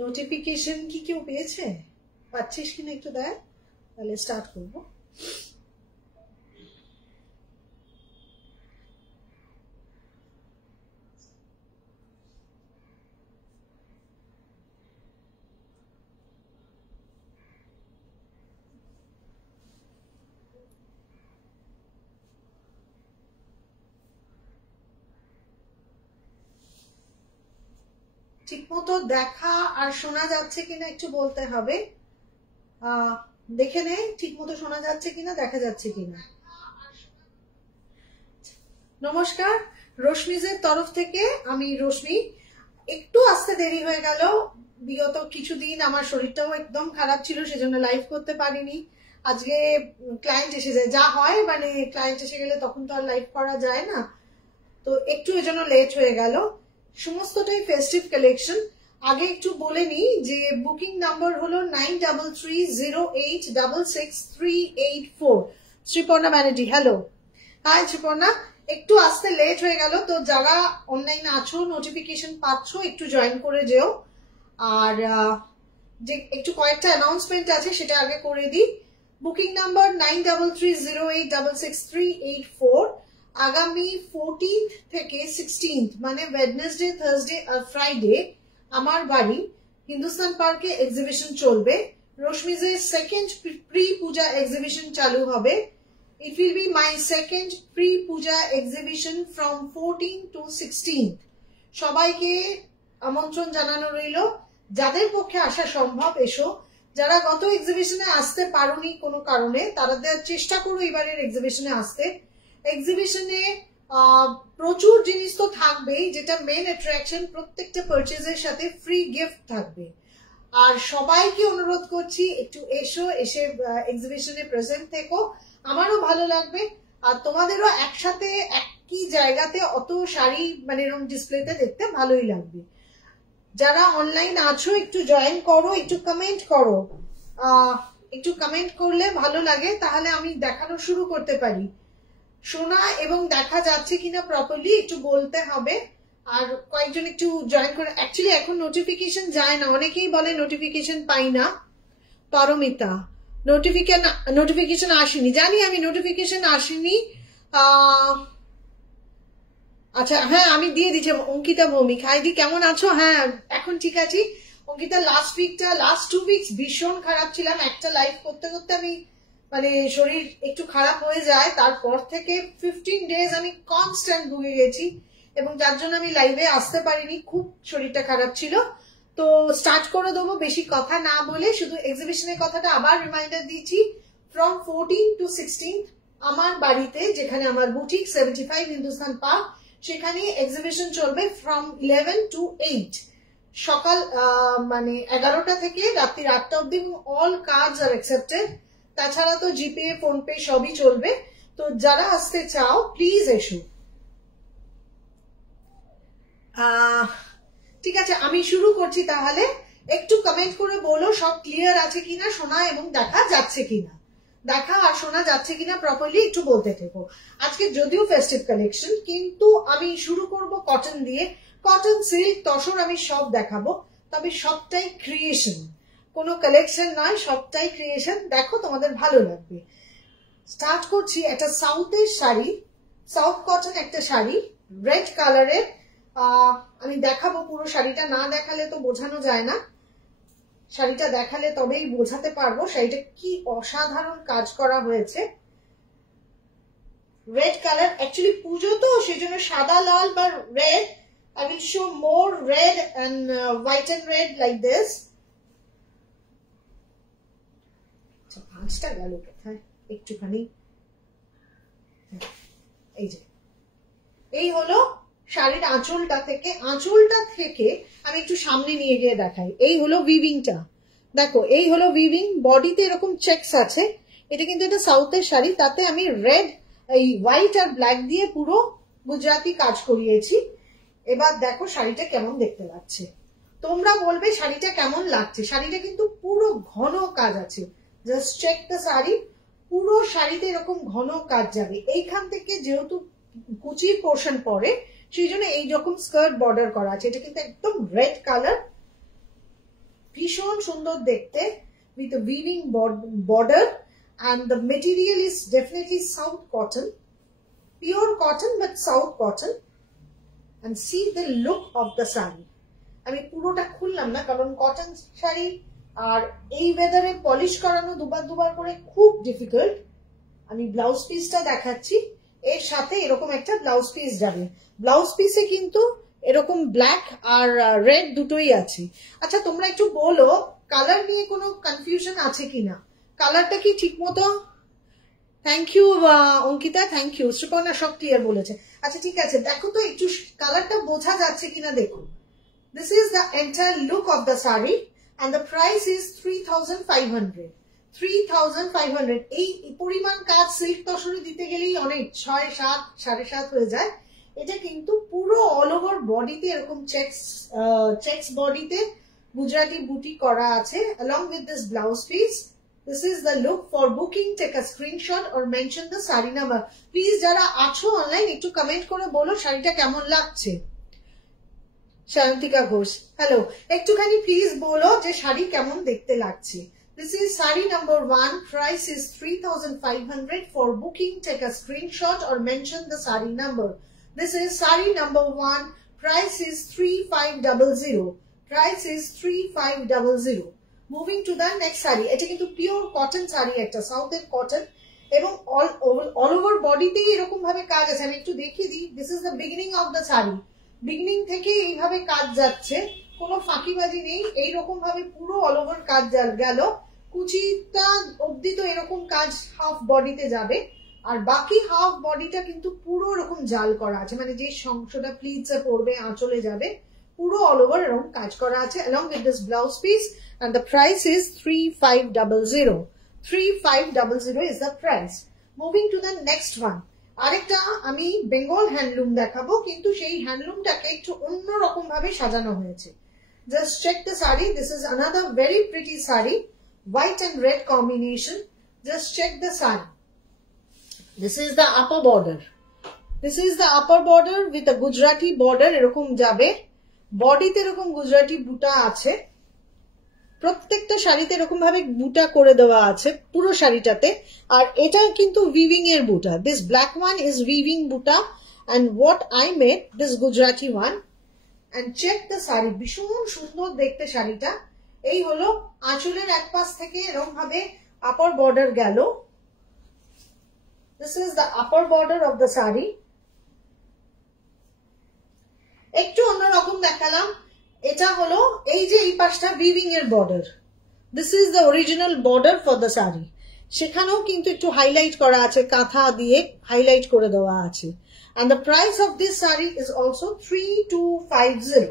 Notification কি কেউ পেয়েছে? পাচ্ছিস কিনা একটু দেখ, তাহলে স্টার্ট করবো। ঠিকমতো দেখা আর শোনা যাচ্ছে কিনা একটু বলতে হবে। দেখে নে ঠিকমতো শোনা যাচ্ছে কিনা, দেখা যাচ্ছে কিনা। নমস্কার, রশ্মিজের তরফ থেকে আমি রশ্মি। একটু আসতে দেরি হয়ে গেল, বিগত কিছুদিন আমার শরীরটাও একদম খারাপ ছিল, সেজন্য লাইভ করতে পারিনি। আজকে ক্লায়েন্ট এসে যায়, যা হয় মানে ক্লায়েন্ট এসে গেলে তখন তো আর লাইভ করা যায় না, তো একটু এজন্য লেট হয়ে গেল। সমস্তটাই ফেস্টিভ কালেকশন। আগে একটু বলে নি যে বুকিং নাম্বার হলো 9330866384। শ্রীপর্ণা ব্যানার্জি, হ্যালো। হাই শ্রীপর্ণা, একটু আসতে লেট হয়ে গেল, তো যারা অনলাইন আছো নোটিফিকেশন পাচ্ছ একটু জয়েন করে যেও। আর যে একটু কয়েকটা অ্যানাউন্সমেন্ট আছে সেটা আগে করে দিই। Booking number 9330866384। আগামী 14th থেকে 16th মানে ওয়েডনেসডে, থার্সডে আর ফ্রাইডে আমার বাড়ি হিন্দুস্তান পার্কে এক্সিবিশন চলবে। রশ্মিজের সেকেন্ড প্রি পূজা এক্সিবিশন চালু হবে। It will be my second pre-puja exhibition from 14th to 16th. সবাইকে আমন্ত্রণ জানানো রইল, যাদের পক্ষে আসা সম্ভব এসো। যারা গত এক্সিবিশনে আসতে পারোনি কোনো কারণে, তারা চেষ্টা করো এবারের এক্সিবিশনে আসতে। এক্সিবিশনে প্রচুর জিনিস তো থাকবেই, যেটা মেন অ্যাট্রাকশন, প্রত্যেকটা পারচেজের সাথে ফ্রি গিফট থাকবে। আর সবাইকে অনুরোধ করছি একটু এসো, এসে এক্সিবিশনে প্রেজেন্ট থেকো, আমারও ভালো লাগবে আর তোমাদেরও একসাথে একই জায়গাতে অত শাড়ি মানে এরকম ডিসপ্লেতে দেখতে ভালোই লাগবে। যারা অনলাইন আছো একটু জয়েন করো, একটু কমেন্ট করো। একটু কমেন্ট করলে ভালো লাগে, তাহলে আমি দেখানো শুরু করতে পারি। শোনা এবং দেখা যাচ্ছে কিনা প্রপারলি একটু বলতে হবে। আর কয়েকজন একটু জয়েন করে। অ্যাকচুয়ালি এখন নোটিফিকেশন যায় না, অনেকেই বলে নোটিফিকেশন পাই না। পারমিতা, নোটিফিকেশন আসেনি, জানি আমি নোটিফিকেশন আসেনি। আচ্ছা হ্যাঁ, আমি দিয়ে দিচ্ছি। অঙ্কিতা ভৌমিক, হাইদি কেমন আছো? হ্যাঁ এখন ঠিক আছে অঙ্কিতা। লাস্ট 2 উইকস ভীষণ খারাপ ছিলাম। একটা লাইভ করতে করতে আমি মানে শরীর একটু খারাপ হয়ে যায়, তারপর থেকে 15 ডেজ আমি কনস্ট্যান্ট ভুগে গেছি এবং যার জন্য আমি লাইভে আসতে পারিনি, খুব শরীরটা খারাপ ছিল। তো স্টার্ট করে দেবো বেশি কথা না বলে, শুধু এক্সিবিশনের কথাটা আবার রিমাইন্ডার দিচ্ছি। ফ্রম 14 to 16 আমার বাড়িতে, যেখানে আমার বুটিক 75 হিন্দুস্তান পার্ক, সেখানে এক্সিবিশন চলবে ফ্রম 11 to 8, সকাল মানে 11টা থেকে রাত্রি 8টা অব্দি। অল কার্ডস আর অ্যাকসেপ্টেড। তাছাড়া তো জিপে, ফোনপে সবই চলবে। তো যারা আসতে চাও প্লিজ এসো। ঠিক আছে, আমি শুরু করছি তাহলে। একটু কমেন্ট করে বলো সব ক্লিয়ার আছে কিনা, শোনা এবং দেখা যাচ্ছে কিনা। দেখা আর শোনা যাচ্ছে কিনা প্রপারলি একটু বলতে থেকো। আজকে যদিও ফেস্টিভ কালেকশন, কিন্তু আমি শুরু করব কটন দিয়ে। কটন, সিল্ক, তসর আমি সব দেখাবো, তবে সবটাই ক্রিয়েশন, কোনো কালেকশন নয়, সবটাই ক্রিয়েশন। দেখো তোমাদের ভালো লাগবে। স্টার্ট করছি একটা সাউথের শাড়ি, সাউথ কটন একটা শাড়ি, রেড কালারের। আমি দেখাবো পুরো শাড়িটা, না দেখালে তো বোঝানো যায় না। শাড়িটা দেখালে তবেই বোঝাতে পারবো শাড়িটা কি অসাধারণ কাজ করা হয়েছে। রেড কালার, অ্যাকচুয়ালি পুজো তো সেই জন্য সাদা, লাল বা red. I will show more red and white and red like this. আচ্ছা ভাঁজটা গেল কোথায় একটুখানি। এই যে এই হলো শাড়ির আঁচলটা থেকে। আঁচলটা থেকে আমি একটু সামনে নিয়ে গিয়ে দেখাই। এই হলো উইভিংটা, দেখো এই হলো উইভিং। বডিতে এরকম চেকস আছে। এটা কিন্তু এটা সাউথের শাড়ি, তাতে আমি রেড, এই হোয়াইট আর ব্ল্যাক দিয়ে পুরো গুজরাটি কাজ করিয়েছি। এবার দেখো শাড়িটা কেমন দেখতে লাগছে, তোমরা বলবে শাড়িটা কেমন লাগছে। শাড়িটা কিন্তু পুরো ঘন কাজ আছে, জাস্ট চেক দ্য শাড়ি। পুরো শাড়িতে এরকম ঘন কাজ যাবে। এইখান থেকে যেহেতু কুচির পোর্শন পরে, সেই জন্য এই রকম স্কার্ট বর্ডার করা আছে। এটা কিন্তু একদম রেড কালার। ভীষণ সুন্দর দেখতে, with a weaving border, and the material is definitely South cotton, pure cotton but South cotton. And see the look of the saree. আমি পুরোটা খুললাম না কারণ কটন শাড়ি আর এই ওয়েদারে পলিশ করানো দুবার করে খুব ডিফিকাল্ট। আমি ব্লাউজ পিসটা দেখাচ্ছি, এর সাথে এরকম একটা ব্লাউজ পিস যাবে। ব্লাউজ পিসে কিন্তু এরকম ব্ল্যাক আর রেড দুটোই আছে। আচ্ছা তোমরা একটু বলো কালার নিয়ে কোনো কনফিউশন আছে কিনা, কালারটা কি ঠিক মতো? Thank you Ankita, thank you. Suparna সব ক্লিয়ার বলেছে। আচ্ছা ঠিক আছে, দেখো তো একটু কালারটা বোঝা যাচ্ছে কিনা দেখো। This is the entire look of the saree and the price is 3,500. 3,500 এই পরিমাণ কাজ সিল্ক তসরে দিতে গেলেই অনেক 6, 7, 7.5 হয়ে যায়। এটা কিন্তু পুরো অল ওভার বডিতে এরকম চেকস বডিতে গুজরাটি বুটি করা আছে along with this blouse piece. This is the look. For booking, take a screenshot or mention the saree number. Please যারা আছো অনলাইন একটু কমেন্ট করে বলো শাড়িটা কেমন লাগছে। শান্তিকা ঘোষ, হ্যালো, একটুখানি প্লিজ বলো যে শাড়ি কেমন দেখতে লাগছে। This is saree number 1. Price is 3,500. For booking, take a screenshot or mention the saree number. This is saree number 1. Price is 3,500. Price is 3,500. Moving to the next saree. এটা কিন্তু pure cotton sari, একটা সাউথের cotton এবং all over বডিতেই এরকম ভাবে কাজ আছে। আমি একটু দেখিয়ে দিই। This is the beginning of the saree. Beginning থেকে এইভাবে কাজ যাচ্ছে, কোনো ফাঁকিবাজি নেই, এইরকম ভাবে পুরো অল ওভার কাজ গেল। কুচিটা অবধি তো এরকম কাজ হাফ বডিতে যাবে, আর বাকি হাফ বডিটা কিন্তু পুরো এরকম জাল করা আছে, মানে যে অংশটা প্লিটসে পড়বে আঁচলে যাবে পুরো অল ওভার এরকম কাজ করা আছে along with this blouse piece, and the price is 3,500. 3,500 is the price. Moving to the next one. আরেকটা আমি বেঙ্গল হ্যান্ডলুম দেখাবো, কিন্তু সেই হ্যান্ডলুমটাকে একটু অন্যরকম ভাবে সাজানো হয়েছে। Just check the saree. This is another very pretty saree, white and red combination. Just check the saree. This is the upper border. This is the upper border with a Gujarati border. এরকম যাবে, বডিতে এরকম গুজরাটি বুটা আছে, প্রত্যেকটা শাড়িতে এরকম ভাবে বুটা করে দেওয়া আছে পুরো শাড়িটাতে। আর এটা কিন্তু উইভিং এর বুটা। This black one is weaving বুটা and what I made this Gujarati one. And check the sari, ভীষণ সুন্দর দেখতে শাড়িটা। এই হলো আঁচলের এক পাশ থেকে এরকম ভাবে আপার বর্ডার গেল। This is the upper border of the saree. একটু অন্যরকম দেখালাম। এটা হলো এই যে এই পাশটা উইভিং এর border. This is the original border for the sari. সেখানেও কিন্তু একটু হাইলাইট করা আছে, কাঁথা দিয়ে হাইলাইট করে দেওয়া আছে। And the price of this saree is also 3,250.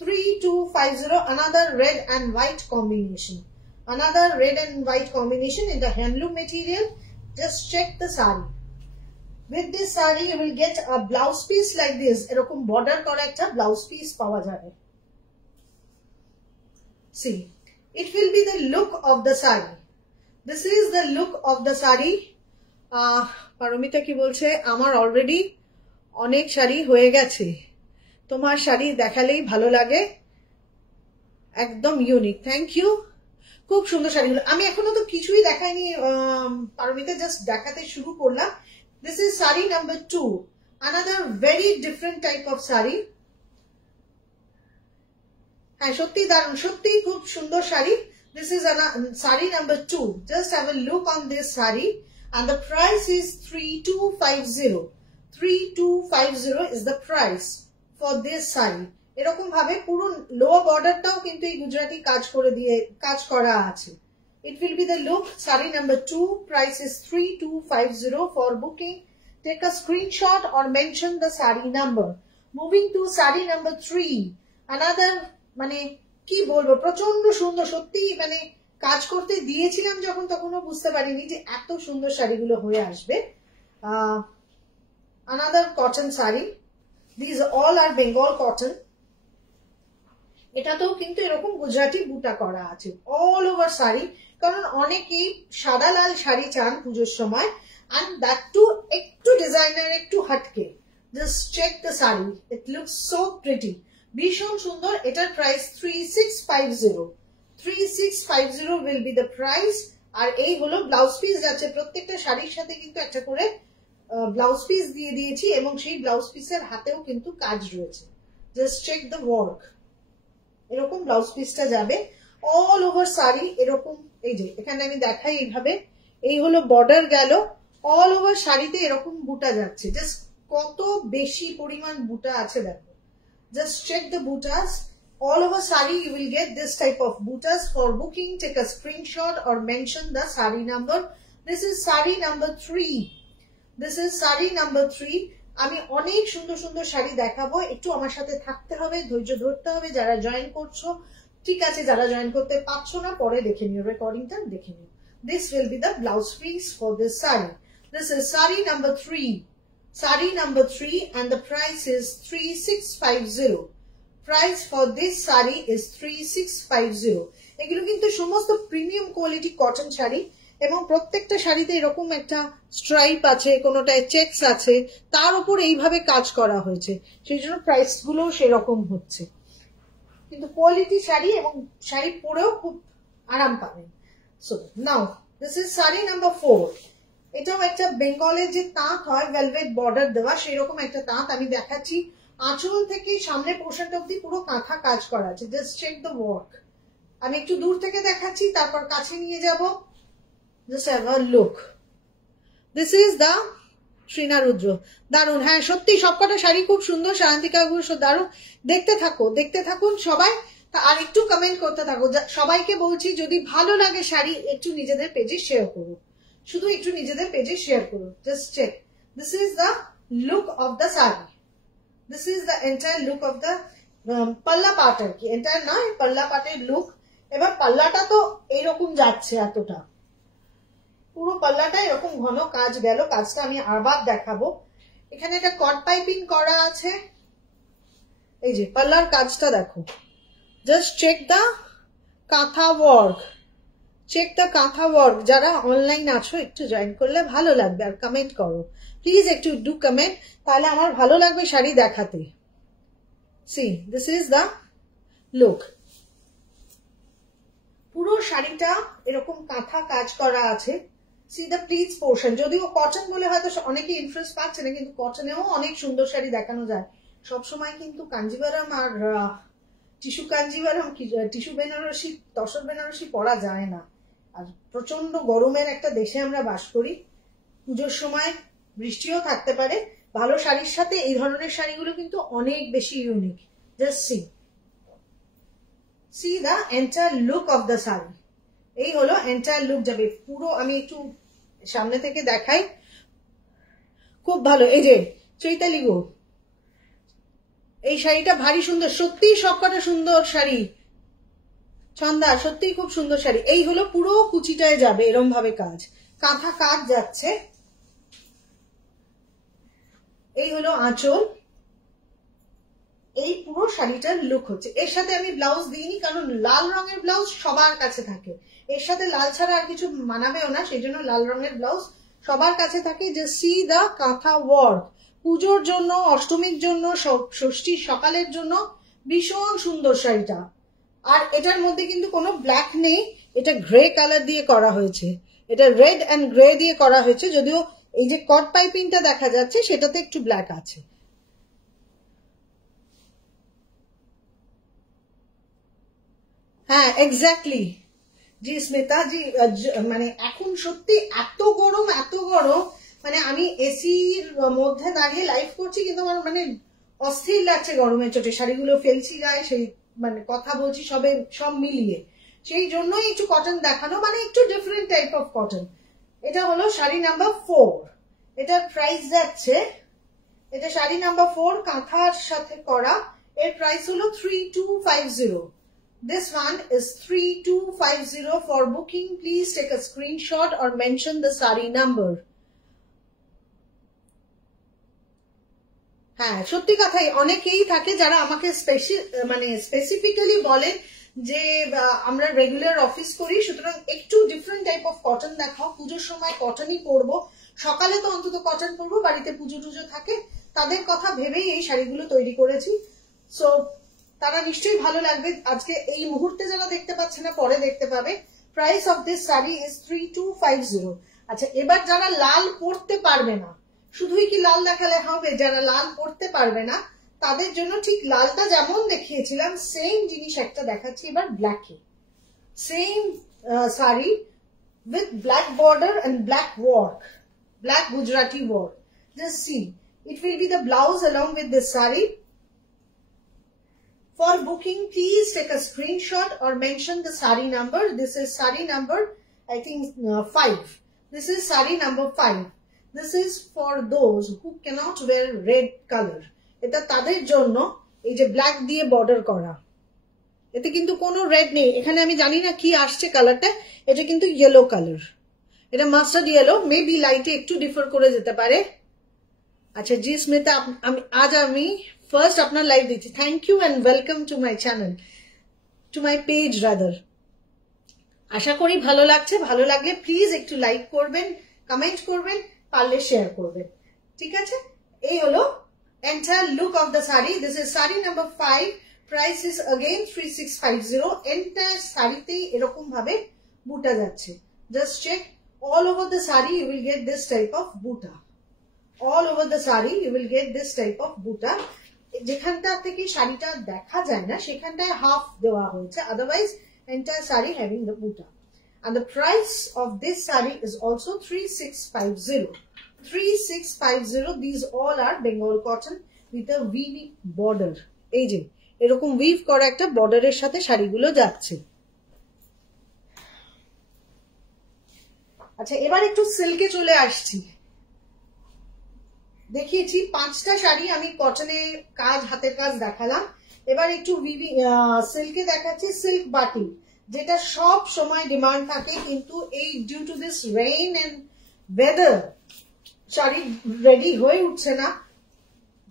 3,250. Another red and white combination. Another red and white combination in the handloom material. Just check the saree. With this saree you will get a blouse piece like this. এরকম border করা একটা blouse piece পাওয়া যাবে। See, it will be the look of the saree. This is the look of the saree. Paromita কি বলছে, আমার already অনেক শাড়ি হয়ে গেছে, তোমার শাড়ি দেখালেই ভালো লাগে, একদম ইউনিক। থ্যাংক ইউ, খুব সুন্দর শাড়িগুলো। আমি এখনো তো কিছুই দেখাইনি পারমিতা, জাস্ট দেখাতে শুরু করলাম। This is saree number 2. Another very different type of saree. হ্যাঁ সত্যি দারুণ, সত্যি খুব সুন্দর sari. This is saree number 2. Just have a look on this saree and the price is 3,250. 3,250 is the price for this saree. এরকম ভাবে পুরো lower বর্ডারটাও কিন্তু এই গুজরাটি কাজ করা আছে। It will be the look. Saree number 2. Price is 3,250. For booking, take a screenshot or mention the saree number. Moving to saree number 3. Another মানে কি বলবো, প্রচন্ড সুন্দর। সত্যি মানে কাজ করতে দিয়েছিলাম যখন, তখনও বুঝতে পারিনি যে এত সুন্দর শাড়িগুলো হয়ে আসবে। Another cotton saree. These all are Bengal cotton. এটাতেও কিন্তু এরকম গুজরাটি বুটা করা আছে অল ওভার শাড়ি, কারণ অনেকেই সাদা লাল শাড়ি চান পুজোর সময়, and that too একটু ডিজাইনার, একটু হাটকে। Just check the saree. It looks so pretty. ভীষণ সুন্দর। এটার price 3,650. 3650 will be the price. আর এই হলো ব্লাউজ পিস যাচ্ছে, প্রত্যেকটা শাড়ির সাথে কিন্তু একটা করে ব্লাউজ পিস দিয়ে দিয়েছি এবং সেই ব্লাউজ পিসের হাতেও কিন্তু কাজ রয়েছে। Just check the work. এরকম ব্লাউজ পিসটা যাবে অল ওভার শাড়ি এরকম। এই যে এখানে আমি দেখাই এইভাবে, এই হলো বর্ডার গেল, অল ওভার শাড়িতে এরকম বুটা যাচ্ছে। জাস্ট কত বেশি পরিমাণ বুটা আছে দেখো। জাস্ট চেক দ্য বুটাস। All over sari you will get this type of butas. For booking, take a screenshot or mention the sari number. This is sari number 3. This is sari number 3. আমি অনেক সুন্দর সুন্দর শাড়ি দেখাবো, একটু আমার সাথে থাকতে হবে, ধৈর্য ধরতে হবে। যারা জয়েন করছো ঠিক আছে, যারা জয়েন করতে পারছো না পরে দেখে নিও, রেকর্ডিংটা দেখে নিও। This will be the blouse piece for this sari. This is sari number 3. Sari number 3 and the price is 3650. Price for this sari is 3650. এগুলো কিন্তু সমস্ত প্রিমিয়াম কোয়ালিটি কটন শাড়ি এবং প্রত্যেকটা শাড়িতে এরকম একটা স্ট্রাইপ আছে, কোনোটায় চেকস আছে, তার উপর এইভাবে কাজ করা হয়েছে, সেই জন্য প্রাইস গুলো সেরকম হচ্ছে। কিন্তু কোয়ালিটি শাড়ি এবং শাড়ি পরেও খুব আরাম পাবেন। So now this is sari number 4। এটাও একটা বেঙ্গলের যে তাঁত হয় ভেলভেট বর্ডার দেওয়া, সেই রকম একটা তাঁত আমি দেখাচ্ছি। আঁচল থেকে সামনে পোর্শনটা অব্দি পুরো কাঁথা কাজ করা আছে। Just check the work. আমি একটু দূর থেকে দেখাচ্ছি, তারপর কাছে নিয়ে যাব। Just have a look. This is the শ্রীনারুদ্র। দারুন, হ্যাঁ সত্যি সবকটা শাড়ি খুব সুন্দর, সায়ন্তিকা ঘোষ দারুন। দেখতে থাকো, দেখতে থাকুন সবাই, আর একটু কমেন্ট করতে থাকো। সবাইকে বলছি যদি ভালো লাগে শাড়ি একটু নিজেদের পেজে শেয়ার করো, শুধু একটু নিজেদের পেজে শেয়ার করো। Just check. This is the look of the sari. This is the entire look of the palla part আর কি, entire না, পাল্লা পাটের লুক। এবার পাল্লাটা তো এইরকম যাচ্ছে, এতটা পুরো পাল্লাটা এরকম ঘন কাজ গেল। কাজটা আমি আবার দেখাবো। এখানে একটা কট পাইপিং করা আছে, এই যে পাল্লার কাজটা দেখো। জাস্ট চেক দ্য কাঁথা ওয়ার্ক, চেক দ্য কাঁথা ওয়ার্ক। যারা অনলাইন আছো একটু জয়েন করলে ভালো লাগবে, আর কমেন্ট করো প্লিজ, একটু ডু কমেন্ট, তাহলে আমার ভালো লাগবে শাড়ি দেখাতে। C this is the look. পুরো শাড়িটা এরকম কাঁথা কাজ করা আছে। C the please portion. যদিও কটন বলে হয়তো অনেকে ইন্টারেস্ট পাচ্ছে না, কিন্তু কটনেও অনেক সুন্দর শাড়ি দেখানো যায়। সবসময় কিন্তু কাঞ্জিভারম আর টিস্যু কাঞ্জিভারম, টিস্যু বেনারসি, তসর বেনারসি পরা যায় না। আর প্রচন্ড গরমের একটা দেশে আমরা বাস করি, পুজোর সময় বৃষ্টিও থাকতে পারে। ভালো শাড়ির সাথে এই ধরনের শাড়িগুলো কিন্তু অনেক বেশি unique. Just see the entire look of the sari. এই হলো এন্টায়ার লুক যাবে পুরো। আমি একটু সামনে থেকে দেখাই, খুব ভালো। এই যে চৈতালি গো, এই শাড়িটা ভারী সুন্দর, সত্যি সবকটা সুন্দর শাড়ি। ছন্দা সত্যি খুব সুন্দর শাড়ি। এই হলো পুরো কুচিটায় যাবে এরম ভাবে কাজ, কাঁথা কাজ যাচ্ছে। এই হলো আঁচল। এই পুরো শাড়িটার লুক হচ্ছে। এর সাথে আমি ব্লাউজ দিইনি, কারণ লাল রঙের ব্লাউজ সবার কাছে থাকে, এর সাথে লাল ছাড়া আর কিছু মানাবেও না, সেই জন্য লাল রঙের ব্লাউজ সবার কাছে থাকে। যে সি দা কাঁথা ওয়ার্ক, পুজোর জন্য, অষ্টমীর জন্য, ষষ্ঠীর সকালের জন্য ভীষণ সুন্দর শাড়িটা। আর এটার মধ্যে কিন্তু কোনো ব্ল্যাক নেই, এটা গ্রে কালার দিয়ে করা হয়েছে, এটা রেড অ্যান্ড গ্রে দিয়ে করা হয়েছে। যদিও এই যে কট পাইপিংটা দেখা যাচ্ছে সেটাতে একটু ব্ল্যাক আছে। হ্যাঁ এক্স্যাক্টলি জি স্মিতা জি। মানে এখন সত্যি এত গরম, এত গরম, মানে আমি এসির মধ্যে দাঁড়িয়ে লাইভ করছি, কিন্তু আমার মানে অস্থির লাগছে গরমের চোটে। শাড়িগুলো ফেলছি গায়ে, সেই মানে কথা বলছি, সব মিলিয়ে, সেই জন্যই একটু কটন দেখানো, মানে একটু ডিফারেন্ট টাইপ অফ কটন। এটা হলো শাড়ি নাম্বার 4। এটার প্রাইস যাচ্ছে, এটা শাড়ি নাম্বার 4 কাঁথার সাথে করা। এর প্রাইস হলো 3250। This one is 3250. For booking, please take a screenshot or mention the sari number. হ্যাঁ সত্যি কথাই, অনেকেই থাকে যারা আমাকে স্পেসিফিক্যালি বলেন যে আমরা রেগুলার অফিস করি, সুতরাং একটু ডিফারেন্ট টাইপ অফ কটন দেখাও। পুজোর সময় কটনই পরবো, সকালে তো অন্তত কটন পরবো, বাড়িতে পুজো টুজো থাকে, তাদের কথা ভেবেই এই শাড়িগুলো তৈরি করেছি। সো তারা নিশ্চয়ই ভালো লাগবে। আজকে এই মুহূর্তে যারা দেখতে পাচ্ছে না পরে দেখতে পাবে। Price of this sari is 3250। আচ্ছা, এবার যারা লাল পরতে পারবে না, শুধুই কি লাল দেখালে হবে? যারা লাল পরতে পারবে না তাদের জন্য ঠিক লালটা যেমন দেখিয়েছিলাম সেম জিনিস একটা দেখাচ্ছি এবার ব্ল্যাকে। Same sari with black border and black work, black Gujarati work. Just see, it will be the blouse along with this saree. For booking, please take a screenshot or mention the saree number. This is saree number, I think 5. This is saree number 5. This is for those who cannot wear red color. এটা তাদের জন্য এই যে black দিয়ে border করা, এতে কিন্তু কোনো রেড নেই। এখানে আমি জানি না কি আসছে কালারটা, এটা কিন্তু ইয়েলো কালার, এটা মাস্টার্ড ইয়েলো, মেবি লাইটে একটু ডিফার করে যেতে পারে। আচ্ছা, জি স্মিতা, আমি ফার্স্ট আপনার লাইভ দিচ্ছি। Thank you and welcome to my channel, to my page rather. আশা করি ভালো লাগছে। ভালো লাগলে প্লিজ একটু লাইক করবেন, কমেন্ট করবেন, পারলে শেয়ার করবেন। ঠিক আছে, এই হলো entire look of the sari. This is sari number 5। Price is again 3650. Entire শাড়িতে এরকম ভাবে বুটা যাচ্ছে। Just check, all over the saree you will get this type of buta. All over the saree you will get this type of buta. যেখানটা থেকে শাড়িটা দেখা যায় না সেখানটায় হাফ দেওয়া হয়েছে, otherwise entire saree having the buta. And the price of this saree is also 3650. 3650. These all are Bengal cotton with a weaving border. এই যে এরকম উইভ করা একটা বর্ডারের সাথে শাড়িগুলো যাচ্ছে। আচ্ছা, এবার একটু সিল্কে চলে আসছি। দেখিয়েছি 5টা শাড়ি আমি কটনের কাজ, হাতের কাজ দেখালাম। এবার একটু সিল্কে দেখাচ্ছি। সিল্ক বাটি, যেটা সব সময় ডিমান্ড থাকে, কিন্তু এই due to this rain and weather sari ready হয়ে উঠছে না।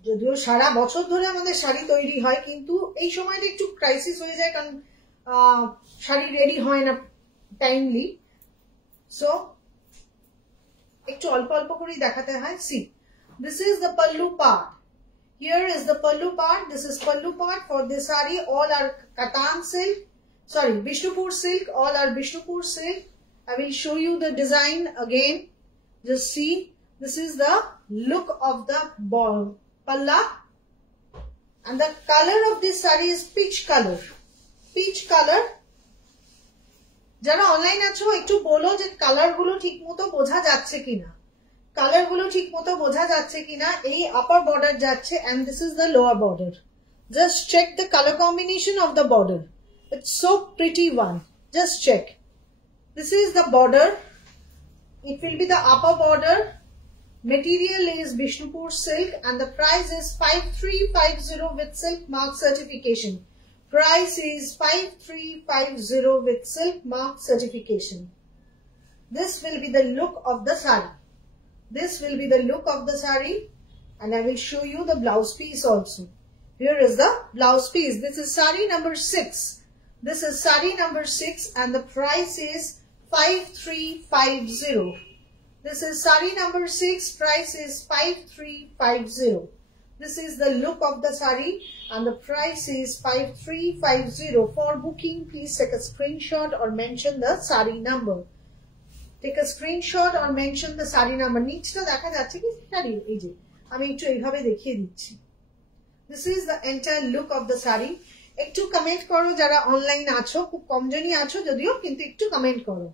যদিও সারা বছর ধরে আমাদের শাড়ি তৈরি হয়, কিন্তু এই সময়টা একটু ক্রাইসিস হয়ে যায়, কারণ শাড়ি রেডি হয় না টাইমলি। সো একটু অল্প অল্প করেই দেখাতে হয়। See, this is the pallu part. Here is the pallu part. This is pallu part for this sari. All are katan silk, sorry Bishnupur silk, all are Bishnupur silk. I will show you the design again. Just see, this is the look of the palla, and the color of this saree is peach color. Peach color. যারা online আছো একটু বলো যে colour গুলো ঠিকমতো বোঝা যাচ্ছে কিনা, কালার গুলো ঠিকমতো বোঝা যাচ্ছে কিনা। এই আপার বর্ডার যাচ্ছে and this is the lower border. Just check the color combination of the border. It's so pretty one. Just check. This is the border. It will be the upper border. Material is Bishnupur silk and the price is 5350 with silk mark certification. Price is 5350 with silk mark certification. This will be the look of the saree. This will be the look of the saree, and I will show you the blouse piece also. Here is the blouse piece. This is saree number 6. This is saree number 6 and the price is 5350. This is saree number 6, price is 5350. This is the look of the saree and the price is 5350. For booking, please take a screenshot or mention the saree number. Take a screenshot or mention the saree number. নিচটা দেখা যাচ্ছে কি শাড়ি? এই যে আমি একটু এইভাবে দেখিয়ে দিচ্ছি। This is the entire look of the saree. একটু কমেন্ট করো যারা অনলাইন আছো, খুব কম জনই আছো যদিও, কিন্তু একটু কমেন্ট করো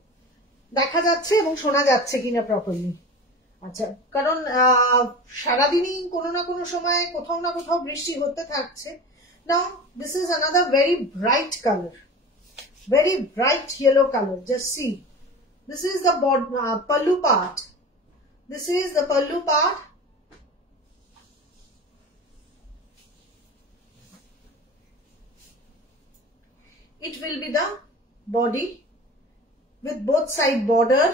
দেখা যাচ্ছে এবং শোনা যাচ্ছে কিনা প্রপারলি। আচ্ছা, কারণ সারাদিনই কোনো না কোনো সময় কোথাও না কোথাও বৃষ্টি হতে থাকছে। Now this is another very bright colour, very bright yellow colour. Just see, this is the pallu part. This is the pallu part. It will be the body with both side border,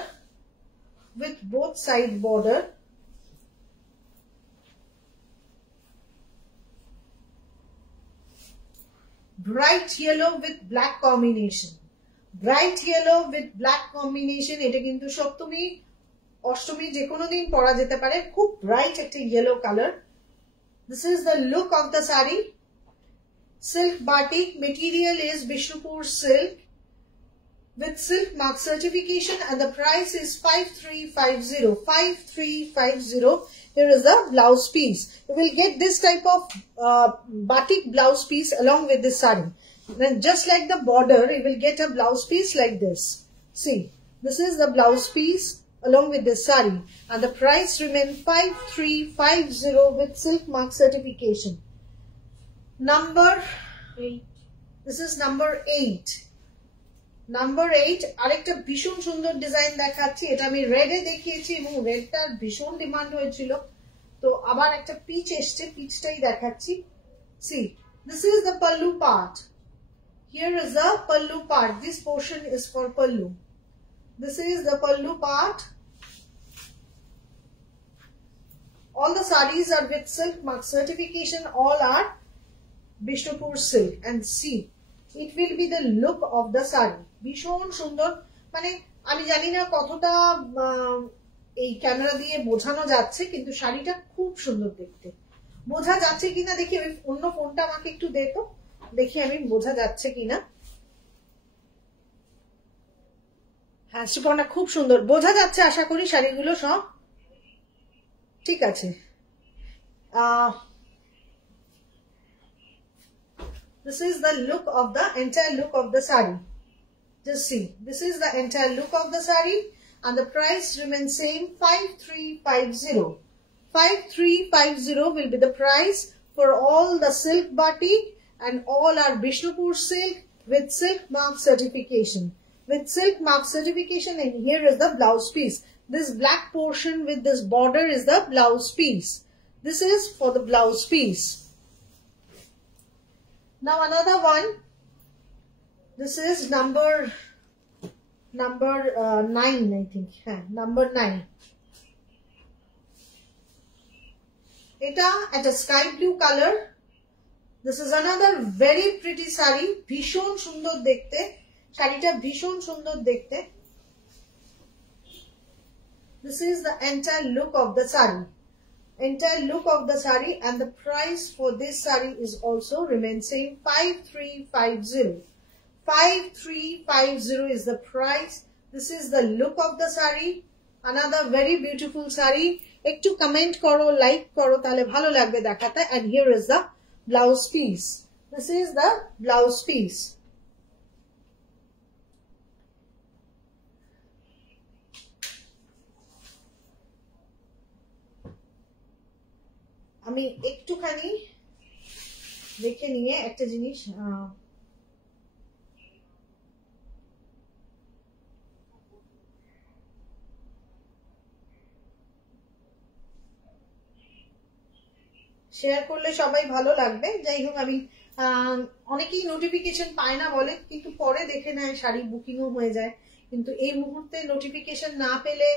with both side border. Bright yellow with black combination. Bright yellow with black combination. এটা কিন্তু সপ্তমী অষ্টমী যে কোনো দিন পরা যেতে পারে। খুব bright একটা yellow colour. This is the look of the saree. Silk batik. Material is Bishnupur silk with silk mark certification, and the price is 5350. 5350. Here is the blouse piece. You will get this type of batik blouse piece along with this sari. Then just like the border, you will get a blouse piece like this. See, this is the blouse piece along with this sari, and the price remains 5350 with silk mark certification. Number 8. This is number 8. Number 8 আরেকটা ভীষণ সুন্দর design দেখাচ্ছি। এটা আমি রেডে দেখিয়েছি এবং রেডটার ভীষণ demand হয়েছিল, তো আবার একটা পিচ এসছে, পিচটাই দেখাচ্ছি। See, this is the pallu part. Here is the pallu part. This portion is for pallu. This is the pallu part. All the sarees are with silk mark certification. All are Bishnupur silk. And see, it will be the look of the saree. ভীষণ সুন্দর, মানে আমি জানি না কতটা এই camera দিয়ে বোঝানো যাচ্ছে, কিন্তু শাড়িটা খুব সুন্দর দেখতে। বোঝা যাচ্ছে কিনা দেখি, ওই অন্য ফোনটা আমাকে একটু দে তো, দেখি আমি বোঝা যাচ্ছে কিনা। হ্যাঁ, সুপর্ণা খুব সুন্দর বোঝা যাচ্ছে, আশা করি শাড়িগুলো সব ঠিক আছে। This is the look of the entire look of the saree. Just see, this is the entire look of the saree, and the price remains same, 5350. 5350 will be the price for all the silk batik, and all are Bishnupur silk with silk mark certification. With silk mark certification, and here is the blouse piece. This black portion with this border is the blouse piece. This is for the blouse piece. Now another one. This is number 9, I think. Yeah, number 9. Eta at a sky blue color. This is another very pretty saree. Bhishon sundor dekhte. Sarita bhishon sundor dekhte. This is the entire look of the saree. Entire look of the saree, and the price for this saree is also remains same, 5350. 5350 is the price. This is the look of the saree. Another very beautiful saree. Ektu comment koro, like koro, tale bhalo lagbe dekhate. And here is the blouse piece. This is the blouse piece. আমি একটুখানি দেখে নিয়ে একটা জিনিস, share করলে সবাই ভালো লাগবে। যাই হোক, আমি অনেকেই নোটিফিকেশন পায় না বলে, কিন্তু পরে দেখে নেয়, শাড়ি বুকিংও হয়ে যায়, কিন্তু এই মুহূর্তে নোটিফিকেশন না পেলে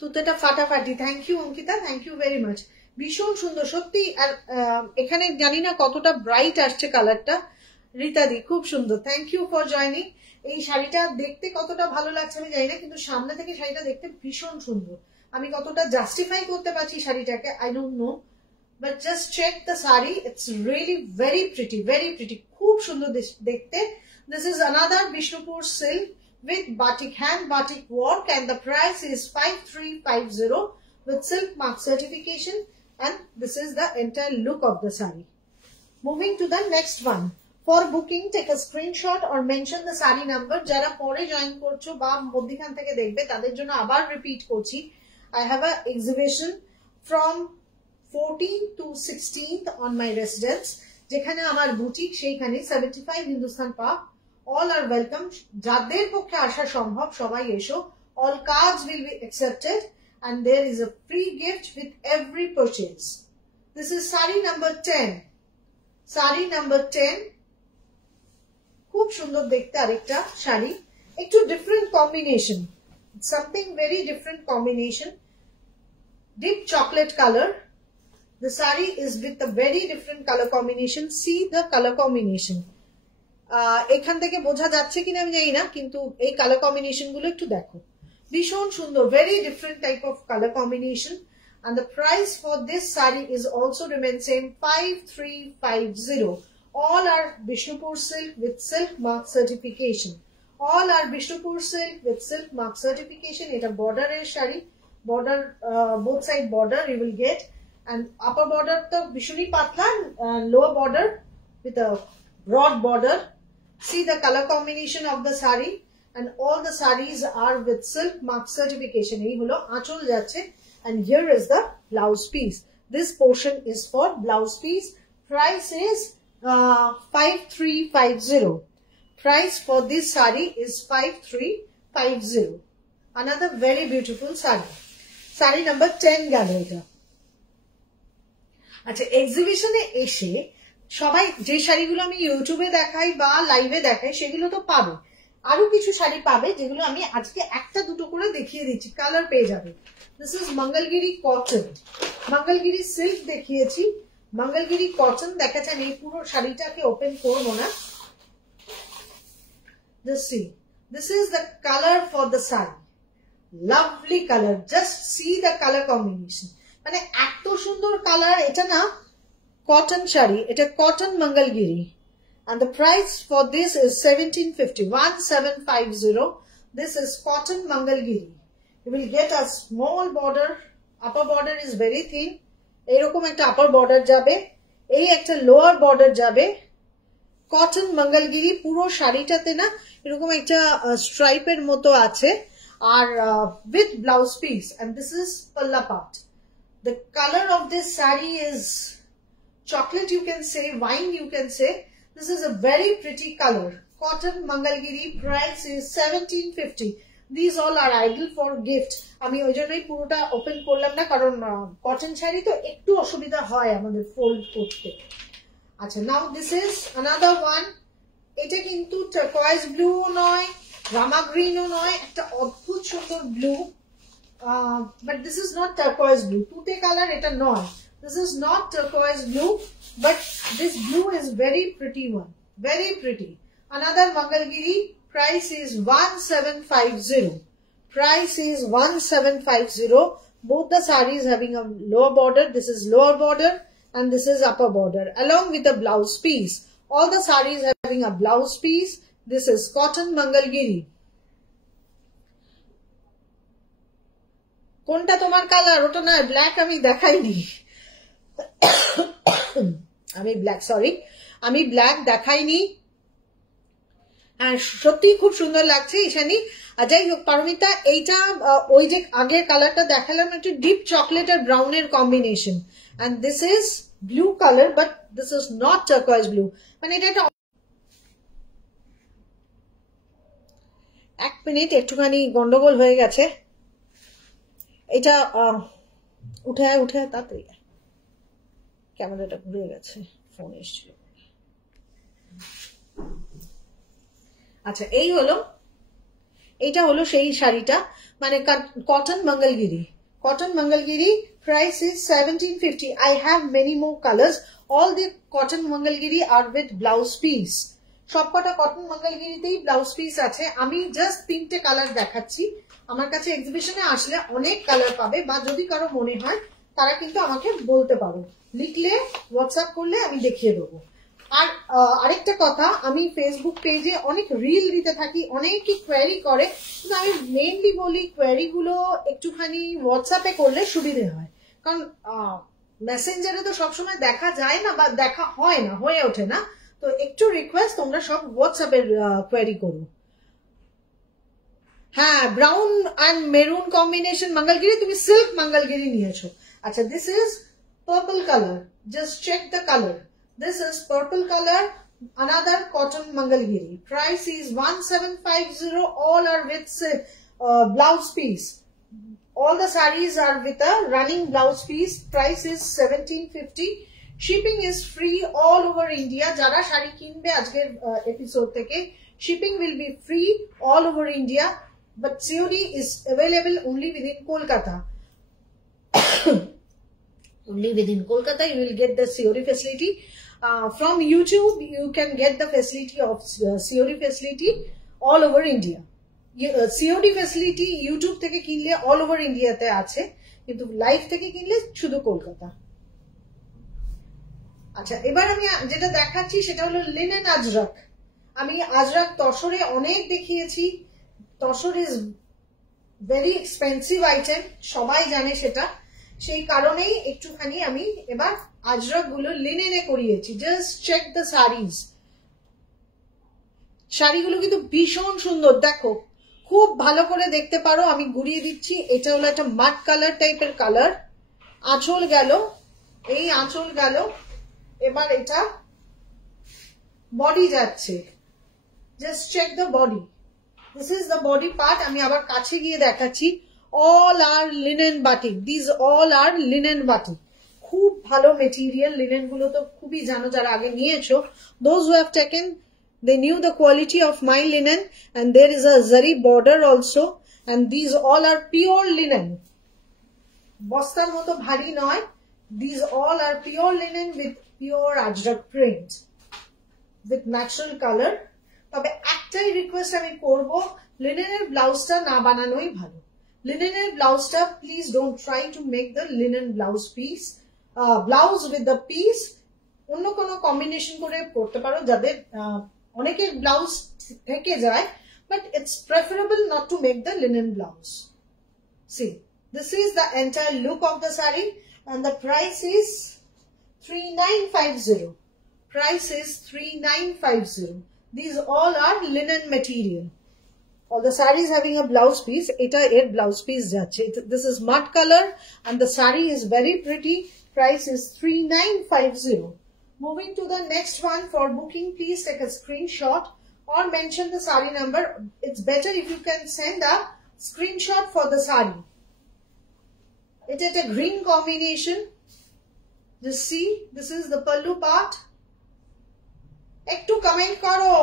তুতেটা ফাটাফাটি। Thank you Ankita, thank you very much. ভীষণ সুন্দর সত্যি। আর এখানে জানি না কতটা ব্রাইট আসছে কালারটা। রীতাদি খুব সুন্দর, থ্যাংক ইউ ফর জয়নিং। এই শাড়িটা দেখতে কতটা ভালো লাগছে আমি জানি না, কিন্তু সামনে থেকে শাড়িটা দেখতে ভীষণ সুন্দর। আমি কতটা জাস্টিফাই করতে পারছি শাড়িটাকে I don't know, but just check the sari, it's really very pretty, very pretty, খুব সুন্দর দেখতে। This is another Bishnupur silk with batik hand batik work, and the price is 5350 with silk mark certification, and this is the entire look of the saree. Moving to the next one. For booking, take a screenshot or mention the saree number. Jara pore join korcho ba moddikhan theke dekhbe tader jonno abar repeat korchi, I have a exhibition from 14th to 16th on my residence, jekhane amar boutique seikhane 75 Hindustan Park. All are welcome. যাদের পক্ষে আসা সম্ভব সবাই এসো। All cards will be accepted, and there is a free gift with every purchase. This is saree number 10. Saree number 10. খুব সুন্দর দেখতে আরেকটা শাড়ি, একটু different combination, something very different combination. Deep chocolate color. The saree is with a very different color combination. See the color combination. এখান থেকে বোঝা যাচ্ছে কিনা আমি জানি না, কিন্তু এই কালার কম্বিনেশন গুলো একটু দেখো, ভীষণ সুন্দর, very different type of colour combination. and the price for this saree is also remain same 5350. All are Bishnupur silk with silk mark certification. All are Bishnupur silk with silk mark certification. Eta border er saree, border both side border you will get, and upper border to bishuni patla, lower border with a broad border. See the color combination of the saree, and all the sarees are with silk mark certification. Ei holo aanchol jacche, and here is the blouse piece. This portion is for blouse piece. Price is 5350. Price for this saree is 5350. Another very beautiful saree. Saree number 10 gelo eta. আচ্ছা, এক্সিবিশনে এসে সবাই যে শাড়িগুলো আমি ইউটিউবে দেখাই বা লাইভে দেখাই সেগুলো তো পাবে, আরো কিছু শাড়ি পাবে যেগুলো আমি আজকে একটা দুটো করে দেখিয়ে দিচ্ছি, কালার পেয়ে যাবে। This is Mangalagiri cotton, Mangalagiri silk দেখিয়েছি, মঙ্গলগিরি কটন দেখাচ্ছেন। এই পুরো শাড়িটাকে ওপেন করবো না। This is the color for the saree. Lovely color. Just see the color combination. মানে এত সুন্দর কালার। এটা না কটন শাড়ি, এটা cotton Mangalagiri, and the price for this is 1750. 1750. This is cotton Mangalgiri. You will get a small border. Upper border is very thin. এরকম একটা upper border যাবে, এই একটা lower border যাবে। কটন মঙ্গলগিরি পুরো শাড়িটাতে না এরকম একটা স্ট্রাইপের মতো আছে, আর with blouse piece, and this is palla part. The color of this saree is chocolate, you can say, wine, you can say. This is a very pretty color. Cotton Mangalgiri. Price is 1750. These all are ideal for gift. আমি ওই জন্যই পুরোটা open করলাম না, কারণ cotton sari তো একটু অসুবিধা হয় আমাদের ফোল্ড করতে। আচ্ছা, নাও দিস ইজ another one. এটা কিন্তু টার্কোয়েজ ব্লু নয়, রামা গ্রিনও নয়, একটা অদ্ভুত সুন্দর blue, but this is not turquoise blue. তুতে কালার এটা নয়। This is not turquoise blue, but this blue is very pretty one. Very pretty. Another Mangalgiri. Price is 1750. Price is 1750. Both the sarees having a lower border. This is lower border and this is upper border, along with the blouse piece. All the sarees having a blouse piece. This is cotton Mangalgiri. কোনটা তোমার colour? ওটা না black, আমি দেখাইনি। আমি black দেখাইনি। হ্যাঁ, সত্যি খুব সুন্দর লাগছে ঈশানী। আর যাই হোক পারমিতা, এইটা ওই যে আগের কালারটা দেখালাম একটু ডিপ চকলেট আর ব্রাউনের combination, and this is blue colour, but this is not turquoise blue. মানে এটা একটা, এক মিনিট, একটুখানি গন্ডগোল হয়ে গেছে। এটা উঠে তাড়াতাড়ি, ক্যামেরাটা ঘুরে গেছে, ফোন এসেছিল। আচ্ছা, এইটা হলো সেই শাড়িটা, মানে cotton Mangalagiri. Cotton Mangalgiri. Price is 1750. I have many more colors. All the cotton Mangalgiri are with blouse piece. সবকটা কটন মঙ্গলগিরিতেই ব্লাউজ পিস আছে। আমি জাস্ট 3টে কালার দেখাচ্ছি। আমার কাছে এক্সিবিশনে আসলে অনেক কালার পাবে, বা যদি কারো মনে হয় তারা কিন্তু আমাকে বলতে পারো, লিখলে হোয়াটসঅ্যাপ করলে আমি দেখিয়ে দেবো। আর আরেকটা কথা, আমি ফেসবুক পেজে অনেক রিল দিতে থাকি, অনেকেই কোয়েরি করে, কিন্তু আমি মেইনলি বলি কোয়েরি গুলো একটুখানি হোয়াটসঅ্যাপে করলে সুবিধে হয়, কারণ মেসেঞ্জারে তো সবসময় দেখা যায় না বা দেখা হয় না, হয়ে ওঠে না। তো একটু রিকোয়েস্ট, তোমরা সব হোয়াটসঅ্যাপের কোয়েরি করো। হ্যাঁ, brown and maroon combination Mangalagiri, তুমি সিল্ক মঙ্গলগিরি নিয়েছো। আচ্ছা, this is purple colour, just check the colour. This is purple color, another cotton Mangalgiri. Price is 1750. All are with blouse piece. All the sarees are with a running blouse piece. Price is 1750. Shipping is free all over India. Jara shari kinbe ajker episode theke, shipping will be free all over India, but COD is available only within Kolkata. Only within Kolkata you will get the COD facility. From YouTube you can get the facility of COD facility all over India. COD facility YouTube থেকে কিনলে all over India তে আছে, কিন্তু live থেকে কিনলে শুধু কলকাতা। আচ্ছা, এবার আমি যেটা দেখাচ্ছি সেটা হলো লিনেন আজরাক। আমি আজরাক তসরে অনেক দেখিয়েছি। Tussar is very expensive item, সবাই জানে সেটা। সেই কারণেই একটুখানি আমি এবার আজরাক গুলো লিনেনে করিয়েছি। Just check the saris. শাড়িগুলো কিন্তু ভীষণ সুন্দর, দেখো খুব ভালো করে দেখতে পারো। আমি ঘুরিয়ে দিচ্ছি। এটা হলো একটা মাট কালার টাইপের কালার। আঁচল গেল, এই আঁচল গেল। এবার এটা বডি যাচ্ছে। Just check the body. This is the body part. আমি আবার কাছে গিয়ে দেখাচ্ছি। All are linen batik. This all are linen batik. খুব ভালো মেটেরিয়াল। লিনেন গুলো তো খুবই জানো, যারা আগে নিয়েছো। Those who have taken, they knew the quality of my linen, and there is a zari border also, and these all are pure linen. বস্তার মতো ভারী নয়। These all are pure linen with pure ajrak print with natural color. তবে একটাই request আমি করব, লিনেনের ব্লাউজটা না বানানোই ভালো। লিনেনের ব্লাউজটা please don't try to make the linen blouse piece, blouse with the piece. অন্য কোনো কম্বিনেশন করে করতে পারো, যাদের অনেকের ব্লাউজ থেকে যায়, but it's preferable not to make the linen blouse. See, this is the entire look of the saree, and the price is 3950. Price is 3950. These all are linen material. All the sarees having a blouse piece. Eta er blouse piece jache. This is mud color, and the saree is very pretty. Price is 3950. Moving to the next one. For booking, please take a screenshot or mention the saree number. It's better if you can send a screenshot for the saree. It is a green combination. Just see, this is the pallu part. একটু comment করো,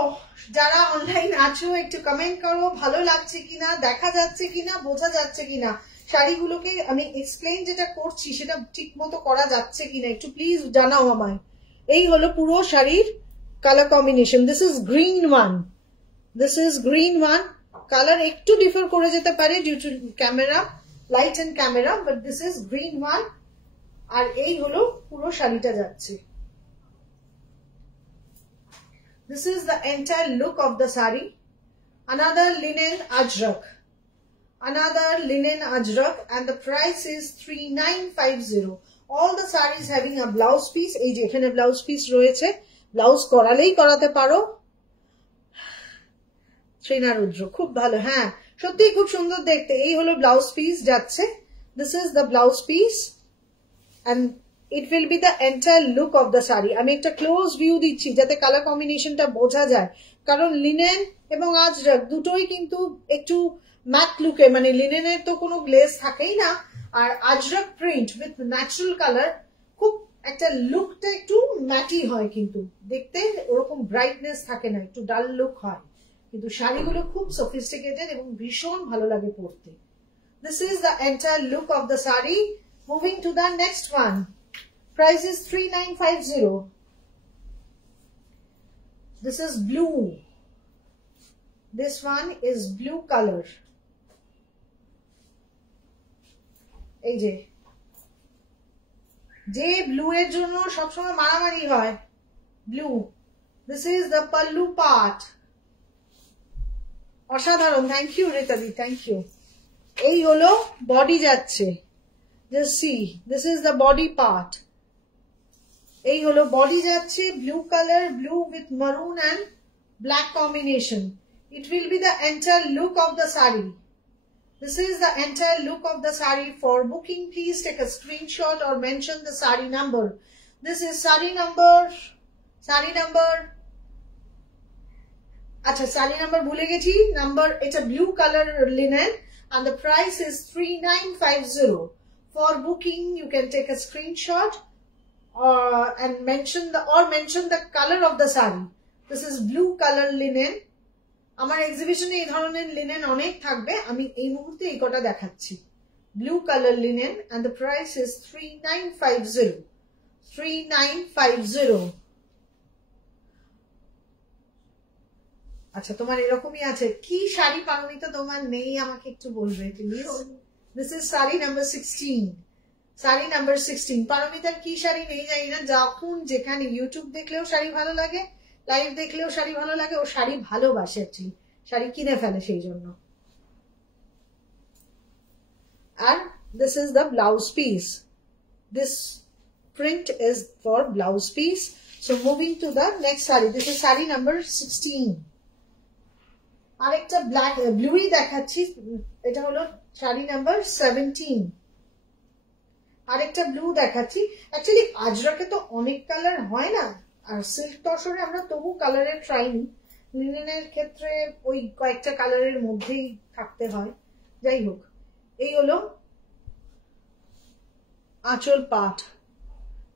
যারা online আছো একটু comment করো, ভালো লাগছে কিনা, দেখা যাচ্ছে কিনা, বোঝা যাচ্ছে কিনা, শাড়িগুলোকে আমি এক্সপ্লেইন যেটা করছি সেটা ঠিক মতো করা যাচ্ছে কিনা, একটু প্লিজ জানাও আমায়। এই হলো পুরো শাড়ির colour combination. This is green one, this is green one. Colour একটু ডিফার করে যেতে পারে due to camera, light and camera, but this is green one. আর এই হলো পুরো শাড়িটা যাচ্ছে। This is the entire look of the saree. Another linen ajrak. Another linen ajrak, and the price is 3950. All the sarees having a blouse piece. এই যে এখানে blouse piece রয়েছে, ব্লাউজ করালেই করাতে পারো। শ্রীনারুদ্র খুব ভালো, হ্যাঁ সত্যি খুব সুন্দর দেখতে। এই হলো ব্লাউজ পিস যাচ্ছে। This is the blouse piece, and it will be the entire look of the saree. আমি একটা ক্লোজ ভিউ দিচ্ছি যাতে কালার কম্বিনেশনটা বোঝা যায়, কারণ লিনেন এবং আজরাক দুটোই কিন্তু একটু ম্যাট লুকে, মানে লিনেনের তো কোনো গ্লেজ থাকেই না, আর Ajrakh print with natural colour খুব একটা লুকটা একটু ম্যাটি হয়, কিন্তু দেখতে ওরকম ব্রাইটনেস থাকে না, একটু ডাল লুক হয়, কিন্তু শাড়িগুলো খুব সফিস্টিকেটেড এবং ভীষণ ভালো লাগে পরতে। This is the entire look of the saree. Moving to the next one. Price is 3950. This is blue. This one is blue color. এই যে ব্লু এর জন্য সবসময় মারামারি হয়, blue. This is the pallu part. অসাধারণ, থ্যাংক ইউ রেতাদি, থ্যাংক ইউ। এই হলো বডি যাচ্ছে। Just see, this is the body part. এই হলো বডি যাচ্ছে, ব্লু কালার, ব্লু উইথ মারুন and black combination. It will be the entire look of the saree. This is the entire look of the saree. For booking, please take a screenshot or mention the saree number. This is saree number. Acha, saree number bhule gechi. Number, it's a blue color linen, and the price is 3950. For booking, you can take a screenshot and mention the color of the saree. This is blue color linen. আমার এক্সিবিশনে এই ধরনের linen অনেক থাকবে, আমি এই মুহূর্তে এই কটা দেখাচ্ছি। Blue colour linen, and the price is 3950. 3950. আচ্ছা, তোমার এরকমই আছে কি শাড়ি পারমিতা তোমার নেই, আমাকে একটু বলবে please. This is saree number 16. Saree number 16. পারমিতার কি শাড়ি নেই জানি না, যখন যেখানে ইউটিউব দেখলেও শাড়ি ভালো লাগে, লাইভ দেখলেও শাড়ি ভালো লাগে, ও শাড়ি ভালোবাসে অ্যাকচুয়ালি, শাড়ি কিনে ফেলে সেই জন্য। And this is the blouse piece. This print is for blouse piece. So moving to the next saree. This is saree number 16. আরেকটা ব্ল্যাক ব্লুই দেখাচ্ছি, এটা হলো শাড়ি নাম্বার 17। আরেকটা ব্লু দেখাচ্ছি। অ্যাকচুয়ালি আজরাকে তো অনেক কালার হয় না, আর সিল্ক তসরে আমরা তবু কালারের ট্রাই নিই, লিনেনের ক্ষেত্রে ওই কয়েকটা কালারের মধ্যেই থাকতে হয়। যাই হোক, এই হলো আঁচল পাট।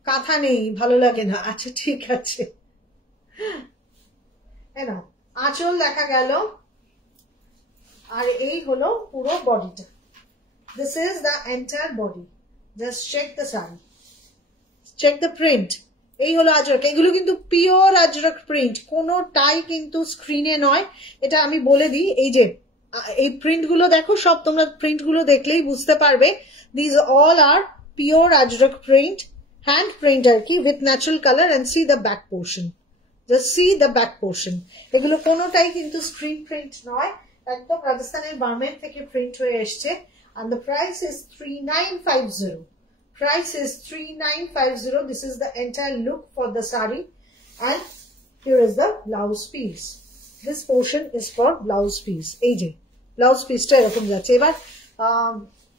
কাঁথা নেই, ভালো লাগে না, আচ্ছা ঠিক আছে, না আঁচল দেখা গেল, আর এই হলো পুরো বডিটা। This is the entire body. Just check the saree, check the print. এই হলো আজরক, এগুলো কিন্তু পিওর আজরক প্রিন্ট, কোনোটাই কিন্তু স্ক্রিনে নয়, এটা আমি বলে দিই। এই যে এই প্রিন্ট গুলো দেখো, সব তোমরা প্রিন্ট গুলো দেখলেই বুঝতে পারবে। These all are pure ajrak print, hand print আর কি, with natural color, and see the back portion. Just see the back portion. এগুলো কোনোটাই কিন্তু স্ক্রিন প্রিন্ট নয়, একদম রাজস্থানের বার্মেন্ট থেকে প্রিন্ট হয়ে এসছে। And the price is 3950. Price is 3950. This is the entire look for the saree, and here is the blouse piece. This portion is for blouse piece. এই যে ব্লাউজ পিসটা এরকম যাচ্ছে। এবার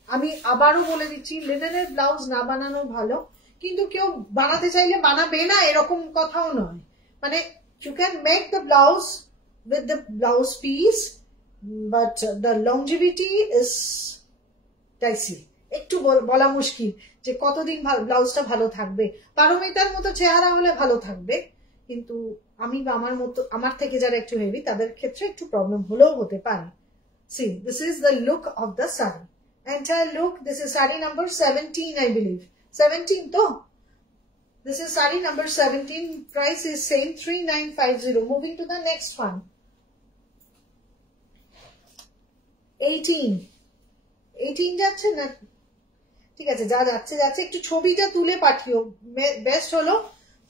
আমি আবারও বলে দিচ্ছি, লিনেনের ব্লাউজ না বানানো ভালো, কিন্তু কেউ বানাতে চাইলে বানাবে না এরকম কথাও নয়। মানে you can make the blouse with the blouse piece, but the longevity is dicey. একটু বলা মুশকিল যে কতদিন ব্লাউজটা ভালো থাকবে। পারমিতার মতো চেহারা হলে ভালো থাকবে, কিন্তু আমি বা আমার থেকে যারা একটু হেভি তাদের ক্ষেত্রে একটু প্রবলেম হলেও হতে পারে। See, this is the look of the saree. Entire look. This is saree number 17, I believe. 17 to. This is saree number 17. Price is same, 3950. Moving to the next one. 18. 18 যাচ্ছে না? ঠিক আছে, যা যাচ্ছে যাচ্ছে। একটু ছবিটা তুলে পাঠিও, বেস্ট হলো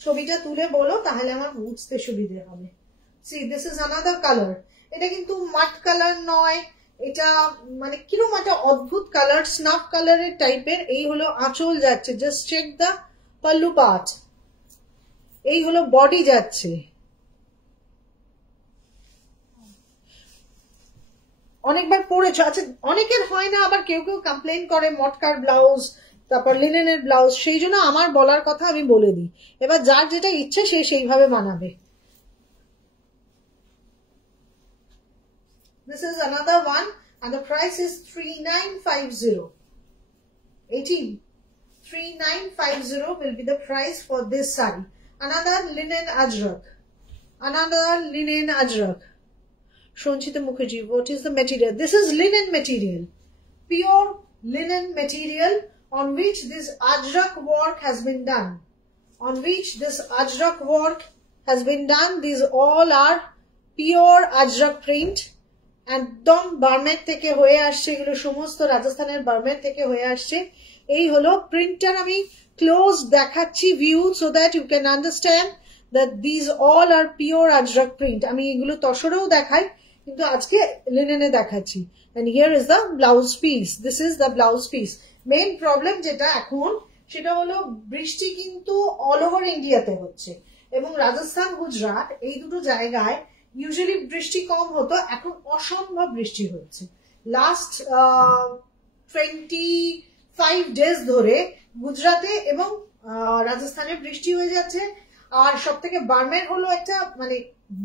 ছবিটা তুলে বলো, তাহলে আমার বুঝতে সুবিধে হবে। See, this is another color. এটা কিন্তু মাট কালার নয়, এটা মানে কিরকম একটা অদ্ভুত কালার, স্নাফ কালারের টাইপের। এই হলো আঁচল যাচ্ছে, জাস্ট চেক দা পাল্লু পার্ট। এই হলো বডি যাচ্ছে। অনেকবার পরেছো, আচ্ছা অনেকের হয় না, আবার কেউ কেউ কমপ্লেন করে মটকার ব্লাউজ, তারপর লিনেনের ব্লাউজ, সেই জন্য আমার বলার কথা আমি বলে দিই। এবার যার যেটা ইচ্ছে সে সেইভাবে বানাবে। This is another one, and the price is 3950. 18. 3950 will be the price for this saree. Another linen ajrak. Another linen ajrak. Shonchita Mukherjee, what is the material? This is linen material. Pure linen material on which this ajrak work has been done. On which this ajrak work has been done. These all are pure ajrak print. একদম বার্মেন্ট থেকে হয়ে আসছে, এগুলো সমস্ত রাজস্থানের বার্মেন্ট থেকে হয়ে আসছে। এই হলো প্রিন্টটার আমি ক্লোজ দেখাচ্ছি view, so that you can understand that these all are pure ajrak print. আমি এগুলো তসরেও দেখাই, কিন্তু আজকে লিনেনে দেখাচ্ছি। And here is the blouse piece. This is the blouse piece. Main problem যেটা এখন, সেটা হলো বৃষ্টি কিন্তু অল ওভার ইন্ডিয়াতে হচ্ছে, এবং রাজস্থান গুজরাট এই দুটো জায়গায় ইউজুয়ালি বৃষ্টি কম হতো, এখন অসম্ভব বৃষ্টি হচ্ছে। লাস্ট 25 ডেজ ধরে গুজরাটে এবং রাজস্থানে বৃষ্টি হয়ে যাচ্ছে। আর সব থেকে বার্মের হলো একটা মানে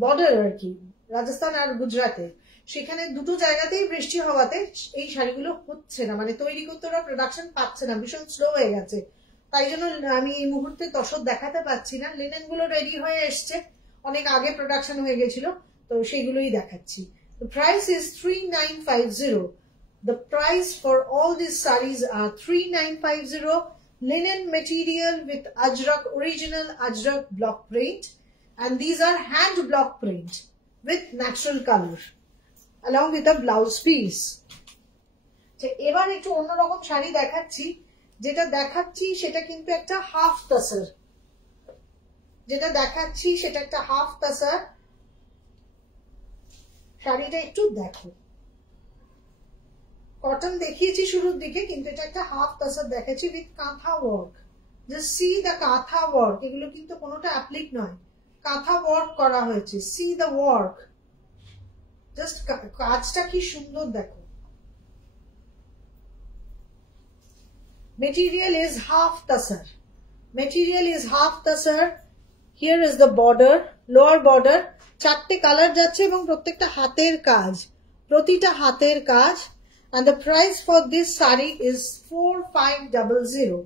বর্ডার আর কি, রাজস্থান আর গুজরাটে, সেখানে দুটো জায়গাতেই বৃষ্টি হওয়াতে এই শাড়িগুলো হচ্ছে না, মানে তৈরি করতে ওরা প্রোডাকশন পাচ্ছে না, ভীষণ স্লো হয়ে গেছে। তাই জন্য আমি এই মুহূর্তে তসর দেখাতে পাচ্ছি না। লিনেন গুলো রেডি হয়ে এসছে, অনেক আগে প্রোডাকশন হয়ে গেছিল, তো সেইগুলোই দেখাচ্ছি। The price is 3950. The price for all these sarees are 3950. Linen material with ajrak, original ajrak block print, and these are hand block print with natural color along with the blouse piece. এবার একটু অন্যরকম শাড়ি দেখাচ্ছি। যেটা দেখাচ্ছি সেটা কিন্তু একটা half তাসার, যেটা দেখাচ্ছি সেটা একটা হাফ তাসার। শাড়িটা একটু দেখো, কটন দেখিয়েছি শুরুর দিকে, কিন্তু এটা একটা হাফ তাসার দেখাচ্ছি উইথ কাঁথা ওয়ার্ক। জাস্ট সি দ্য কাঁথা ওয়ার্ক, এগুলো কিন্তু কোনোটা অ্যাপ্লিক নয়, কাঁথা ওয়ার্ক করা হয়েছে। সি দ্য ওয়ার্ক, জাস্ট কাজটা কি সুন্দর দেখো। Material is half tasar. Material is half tasar. Here is the border, lower border. চারটে কালার যাচ্ছে এবং প্রত্যেকটা হাতের কাজ, প্রতিটা হাতের কাজ। And the price for this saree is 4500.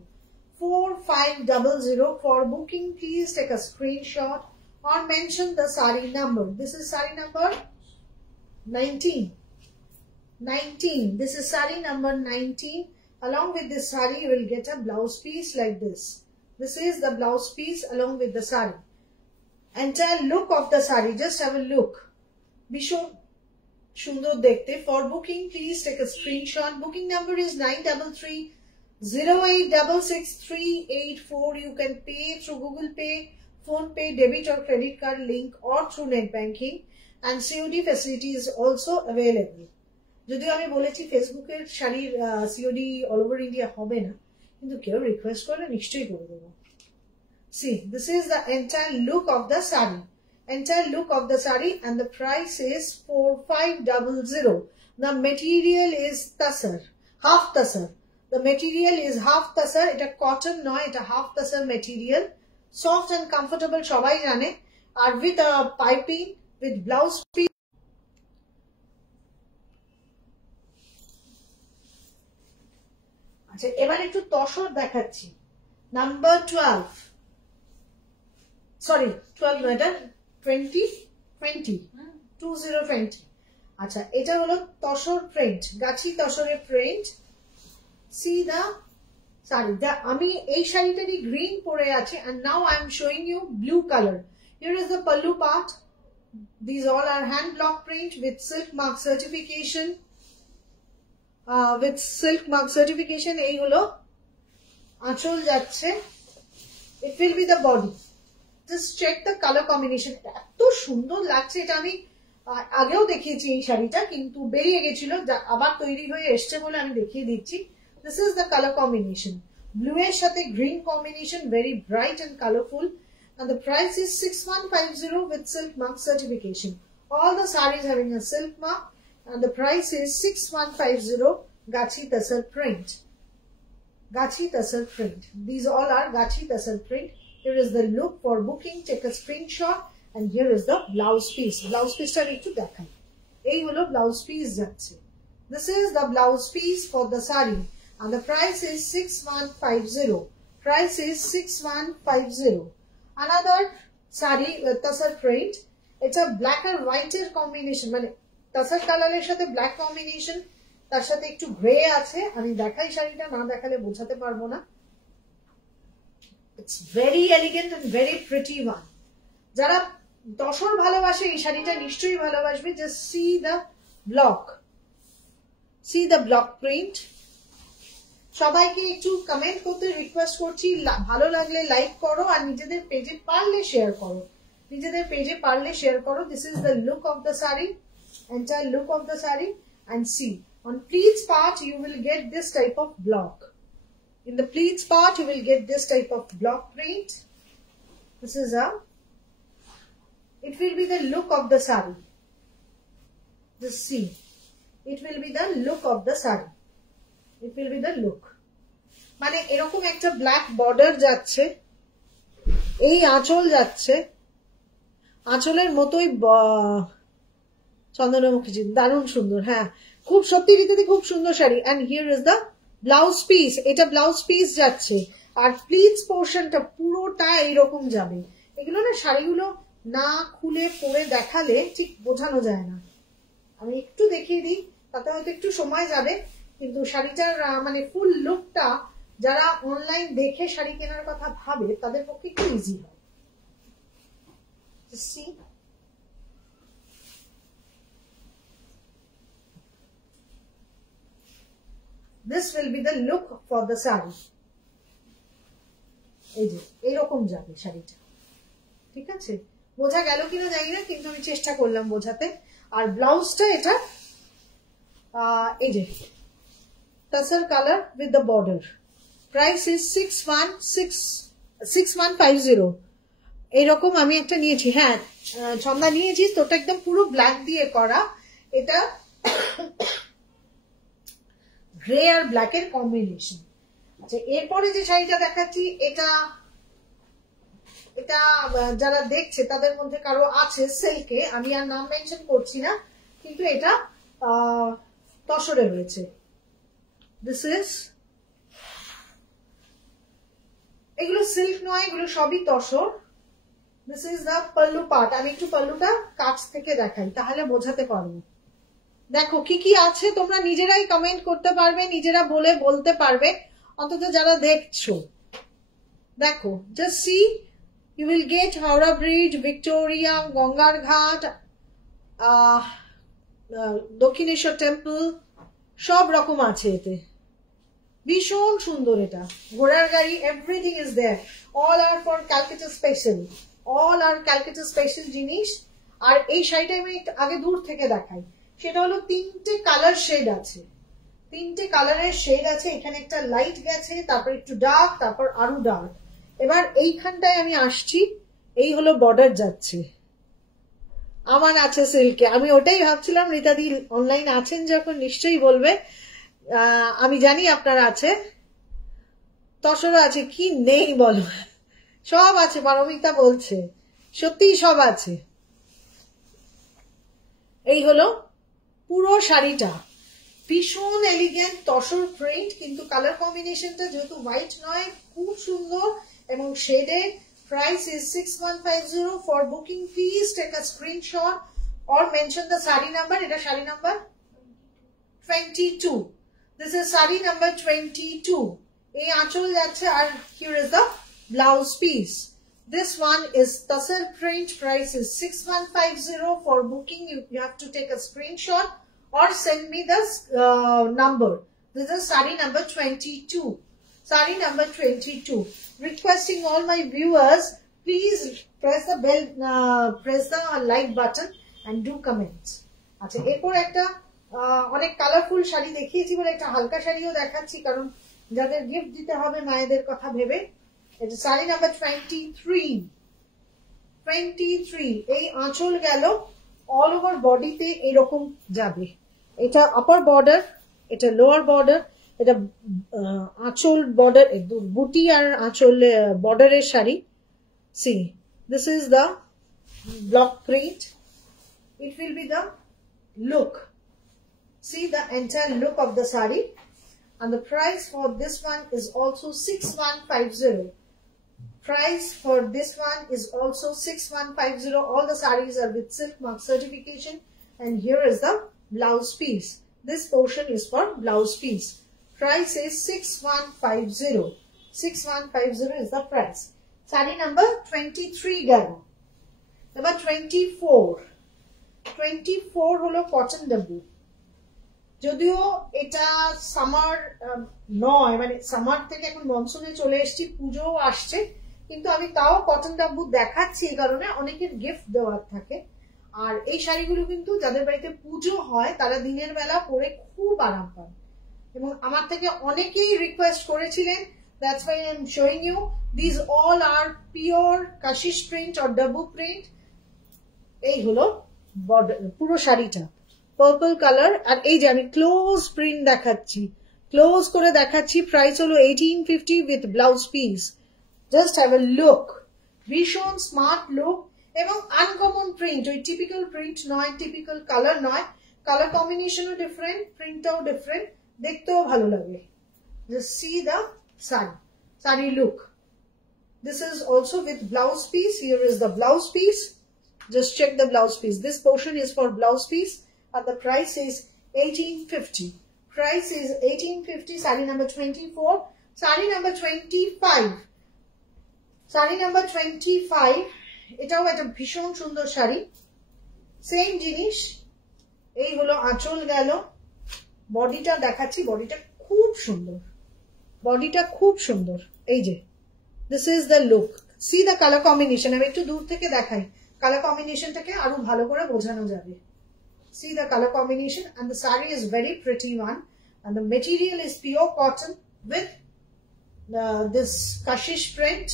4500. For booking, please take a screenshot or mention the saree number. This is saree number 19. 19. This is saree number 19. Along with this saree, you will get a blouse piece like this. This is the blouse piece along with the saree. Entire look of the saree, just have a look. Bishon Shundor dekhte. For booking, please take a screenshot. Booking number is 933-0866-384. You can pay through Google Pay, Phone Pay, debit or credit card link, or through net banking. And COD facility is also available. যদিও আমি বলেছি ফেসবুকের শাড়ির COD all over India হবে না, কিন্তু কেউ request করলে নিশ্চয়ই করে দেবো। See, this is the entire look of the saree. Entire look of the saree, and the price is 4500. The material is tasar, half tasar. The material is half tasar. এটা cotton নয়, এটা half tasar material. Soft and comfortable সবাই জানে। আর with a piping, with blouse piece. আচ্ছা, এবার একটু তসর দেখাচ্ছি। Number 12, sorry 12 নয়, এটা 2020। আচ্ছা, এটা হলো তসর প্রিন্ট, গাছি তসরের প্রিন্ট। সি দা শাড়ি, আমি এই শাড়িটারই গ্রিন পরে আছি, and now I am showing you blue color. Here is the pallu part. These all are hand block print with silk mark certification. With silk mark certification. এই হলো আঁচল যাচ্ছে। It will be the body. Just check the color combination. এত সুন্দর লাগছে, এটা আমি আগেও দেখিয়েছি এই শাড়িটা, কিন্তু বেরিয়ে গেছিল, আবার তৈরি হয়ে এসছে বলে আমি দেখিয়ে দিচ্ছি। This is the color combination. Blue এর সাথে green combination, very bright and colorful. And the price is 6150 with silk mark certification. All the sarees having a silk mark. And the price is 6150. Gachi Tasar print. Gachi Tasar print. These all are Gachi Tasar print. Here is the look. For booking, take a screenshot. And here is the blouse piece. Blouse piece ta ekটু দেখাই। এই হলো blouse piece যাচ্ছে। This is the blouse piece for the saree. And the price is 6150. Price is 6150. Another saree Tasar print. It's a black and white combination. মানে তাসার কালারের সাথে black combination, তার সাথে একটু গ্রে আছে। আমি দেখাই শাড়িটা, না দেখালে বোঝাতে পারবো না। It's very elegant and very pretty one. যারা তসর ভালোবাসে এই শাড়িটা নিশ্চয়ই ভালোবাসবে। Just see the block, see the block print. সবাইকে একটু কমেন্ট করতে রিকোয়েস্ট করছি, ভালো লাগলে লাইক করো, আর নিজেদের পেজে পারলে শেয়ার করো, নিজেদের পেজে পারলে শেয়ার করো। This is the look of the sari, entire look of the saree. And see, on pleats part you will get this type of block. In the pleats part you will get this type of block print. This is it will be the look of the saree. Just see, it will be the look of the saree. It will be the look. মানে এরকম একটা black border যাচ্ছে, এই আঁচল যাচ্ছে, আঁচলের মতোই চন্দনা মুখার্জি, দারুণ সুন্দর। হ্যাঁ, খুব সত্যি রীতিতে খুব সুন্দর শাড়ি। And here is the blouse piece. এটা ব্লাউজ পিস যাচ্ছে, আর প্লিটস পোর্শনটা পুরোটা এইরকম যাবে। এগুলো না, শাড়িগুলো না খুলে পরে দেখালে ঠিক বোঝানো যায় না। আমি একটু দেখিয়ে দিই, তাতে হয়তো একটু সময় যাবে, কিন্তু শাড়িটার মানে ফুল লুকটা যারা অনলাইন দেখে শাড়ি কেনার কথা ভাবে তাদের পক্ষে একটু ইজি হয়। See, This will be the look for the saree. এই যে এরকম যাবে শাড়িটা, ঠিক আছে? বোঝা গেল কিনা জানি না, কিন্তু আমি চেষ্টা করলাম বোঝাতে। আর ব্লাউজটা এটা এই যে tussar colour with the border. Price is 6150। এইরকম আমি একটা নিয়েছি। হ্যাঁ ছন্দা নিয়েছিস, তোটা একদম পুরো ব্ল্যাক দিয়ে করা। এটা গ্রে আর ব্ল্যাক এর কম্বিনেশন। আচ্ছা এরপরে যে শাড়িটা দেখাচ্ছি, এটা এটা যারা দেখছে তাদের মধ্যে কারো আছে সিল্কে, আমি আর নাম মেনশন করছি না, কিন্তু এটা তসরে রয়েছে। দিস ইজ, এগুলো সিল্ক নয়, এগুলো সবই tussar. This is the pallu part. আমি একটু পাল্লুটা কাছ থেকে দেখাই, তাহলে বোঝাতে পারবো। দেখো কি কি আছে, তোমরা নিজেরাই কমেন্ট করতে পারবে, নিজেরা বলতে পারবে, অন্তত যারা দেখছো। দেখো just see, you will get Howrah Bridge, Victoria, Gangar Ghat, Dakshineswar temple, সব রকম আছে এতে। ভীষণ সুন্দর এটা, ঘোড়ার গাড়ি, everything is there. All are for Calcutta special, all are Calcutta special জিনিস। আর এই শাড়িটা আমি আগে দূর থেকে দেখাই, সেটা হলো তিনটে কালার শেড আছে, তিনটে কালারের শেড আছে। এখানে একটা লাইট গেছে, তারপর একটু ডার্ক, তারপর আরো ডার্ক। এবার এইখানটায় আমি আসছি, এই হলো বর্ডার যাচ্ছে। আমার আছে সিল্কে, আমি ওটাই ভাবছিলাম রীতাদি অনলাইন আছেন যখন নিশ্চয়ই বলবে। আমি জানি আপনার আছে, তসরও আছে, কি নেই বলো, সব আছে। পারমিতা বলছে সত্যি সব আছে। এই হলো পুরো শাড়িটা, ভীষণ এলিগেন্ট তসর প্রিন্ট, কিন্তু কালার কম্বিনেশনটা যেহেতু হোয়াইট নয়, খুব সুন্দর এবং শেডে। Price is 6150. For booking, please take a screenshot or mention the saree number. It is saree number 22. This is saree number 22. Ei aanchol jaচ্ছে, and here is the blouse piece. This one is tassel print. Price is 6150. For booking, you have to take a screenshot or send me the number. This is saree number 22. Saree number 22. Requesting all my viewers, please press the bell, press the like button and do comments. আচ্ছা এরপর একটা অনেক colourful sari দেখিয়েছি বলে একটা হালকা শাড়িও দেখাচ্ছি, কারণ যাদের গিফট দিতে হবে মায়েদের কথা ভেবে। এটা শাড়ি নাম্বার 23। এই আঁচল গেল, অল ওভার বডিতে এরকম যাবে। এটা আপার বর্ডার, এটা লোয়ার বর্ডার, এটা আঁচল বর্ডার, বুটি আর আঁচল বর্ডারের sari. C this is the block print, it will be the look. See the entire look of the saree, and the price for this one is also 6150. Price for this one is also 6150. All the sarees are with silk mark certification, and here is the blouse piece. This portion is for blouse piece. Price is 6150. 6150 is the price. Saree number 23 galo. Number 24. 24 holo cotton dabbu. যদিও এটা summer নয়, মানে summer থেকে এখন মনসুনে চলে এসেছি, পুজোও আসছে, কিন্তু আমি তাও কটন ডাব্বু দেখাচ্ছি এই কারণে অনেকের গিফট দেওয়ার থাকে। আর এই শাড়িগুলো কিন্তু যাদের বাড়িতে পুজো হয় তারা দিনের বেলা পরে খুব আরাম পান, এবং আমার থেকে অনেকেই রিকোয়েস্ট করেছিলেন। That's why I am showing you this all are pure Kashish print or Dabu print. এই হলো পুরো শাড়িটা পার্পল কালার। আর এই যে আমি ক্লোজ প্রিন্ট দেখাচ্ছি, ক্লোজ করে দেখাচ্ছি। প্রাইস হলো 1850 with blouse piece. Just have a look, ভীষণ স্মার্ট লুক এবং আনকমন প্রিন্ট, ওই টিপিক্যাল প্রিন্ট নয়, টিপিক্যাল কালার নয়, কালার কম্বিনেশনও ডিফারেন্ট, প্রিন্টটাও ডিফারেন্ট, দেখতেও ভালো লাগে। Just see the saree look. This is also with blouse piece. Here is the blouse piece. Just check the blouse piece. This portion is for blouse piece. And the price is 1850. Price is 1850. Saree number 24. Saree number 25. Saree number 25. এটাও একটা ভীষণ সুন্দর sari, same জিনিস। এই হলো আঁচল গেল, বডিটা দেখাচ্ছি, বডিটা খুব সুন্দর, বডিটা খুব সুন্দর। এই যে this is the look, C the colour combination. আমি একটু দূর থেকে দেখাই, কালার কম্বিনেশনটাকে আরো ভালো করে বোঝানো যাবে। See the color combination, and the saree is very pretty one, and the material is pure cotton with this kashish print.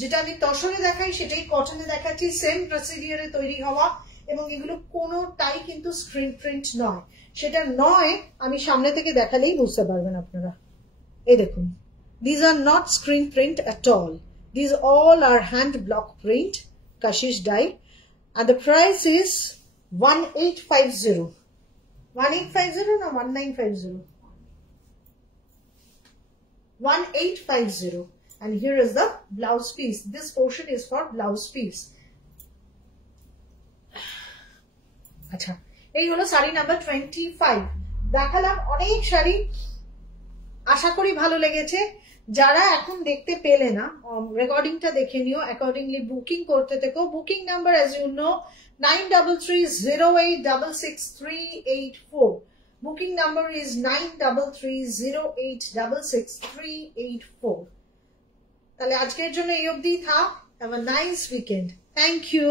যেটা আমি তসরে দেখাই সেটাই কটনে দেখাচ্ছি, সেম প্রসিডিওরে তৈরি হওয়া, এবং এগুলো কোনোটাই কিন্তু স্ক্রিন প্রিন্ট নয়। সেটা নয় আমি সামনে থেকে দেখালেই বুঝতে পারবেন আপনারা। এই দেখুন, these are not screen print at all, these all are hand block print kashish dye, and the price is 1850. 1850 no 1950, 1850. And here is the blouse piece. This portion is for blouse piece. আচ্ছা, এই হলো sari number 25। দেখালাম অনেক শাড়ি, আশা করি ভালো লেগেছে। যারা এখন দেখতে পেলে না, রেকর্ডিংটা দেখে নিও, অ্যাকর্ডিংলি বুকিং করতে থেকো। Booking number as you know 9330866384. Booking number is 9330866384। তাহলে আজকের জন্য এই অবধি থাক। Have a nice weekend. Thank you.